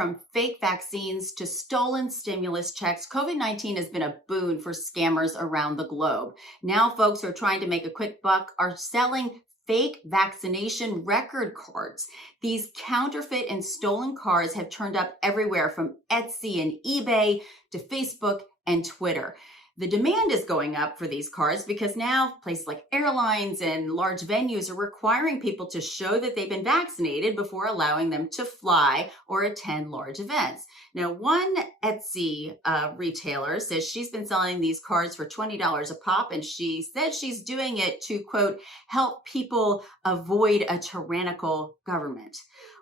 from fake vaccines to stolen stimulus checks, COVID-19 has been a boon for scammers around the globe. Now, folks who are trying to make a quick buck are selling fake vaccination record cards. These counterfeit and stolen cards have turned up everywhere from Etsy and eBay to Facebook and Twitter. The demand is going up for these cards because now places like airlines and large venues are requiring people to show that they've been vaccinated before allowing them to fly or attend large events. Now, one Etsy retailer says she's been selling these cards for $20 a pop, and she said she's doing it to, quote, help people avoid a tyrannical government.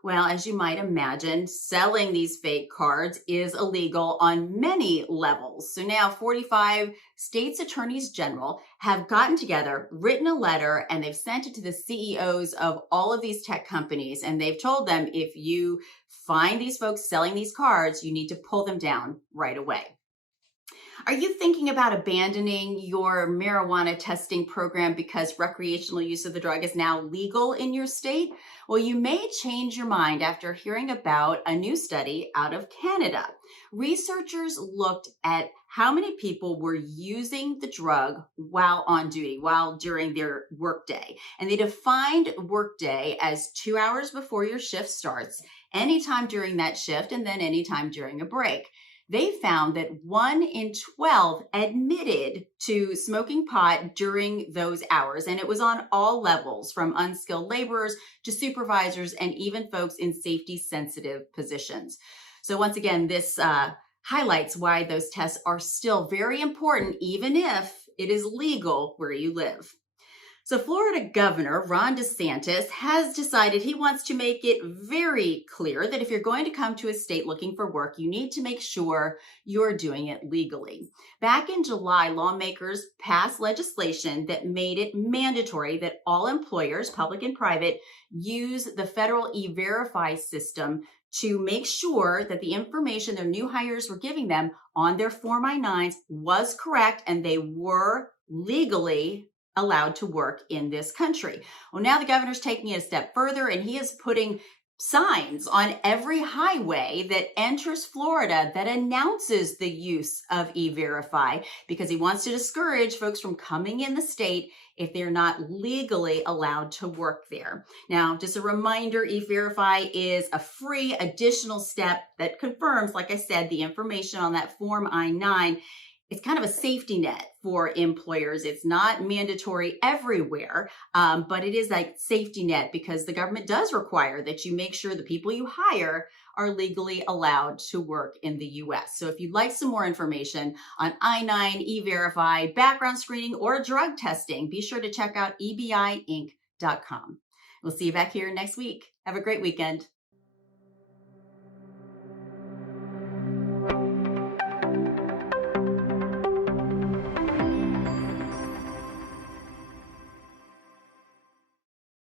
Well, as you might imagine, selling these fake cards is illegal on many levels. So now 45 states attorneys general have gotten together, written a letter, and they've sent it to the CEOs of all of these tech companies. And they've told them, if you find these folks selling these cards, you need to pull them down right away. Are you thinking about abandoning your marijuana testing program because recreational use of the drug is now legal in your state? Well, you may change your mind after hearing about a new study out of Canada. Researchers looked at how many people were using the drug while on duty, while during their workday. And they defined workday as 2 hours before your shift starts, anytime during that shift, and then anytime during a break. They found that 1 in 12 admitted to smoking pot during those hours. And it was on all levels, from unskilled laborers to supervisors and even folks in safety sensitive positions. So once again, this highlights why those tests are still very important, even if it is legal where you live. So Florida Governor Ron DeSantis has decided he wants to make it very clear that if you're going to come to a state looking for work, you need to make sure you're doing it legally. Back in July, lawmakers passed legislation that made it mandatory that all employers, public and private, use the federal E-Verify system to make sure that the information their new hires were giving them on their Form I-9s was correct and they were legally allowed to work in this country. Well, now the governor's taking it a step further, and he is putting signs on every highway that enters Florida that announces the use of E-Verify, because he wants to discourage folks from coming in the state if they're not legally allowed to work there. Now, just a reminder, E-Verify is a free additional step that confirms, like I said, the information on that Form I-9. It's kind of a safety net for employers. It's not mandatory everywhere, but it is a safety net because the government does require that you make sure the people you hire are legally allowed to work in the U.S. So if you'd like some more information on I-9, E-Verify, background screening, or drug testing, be sure to check out ebiinc.com. We'll see you back here next week. Have a great weekend.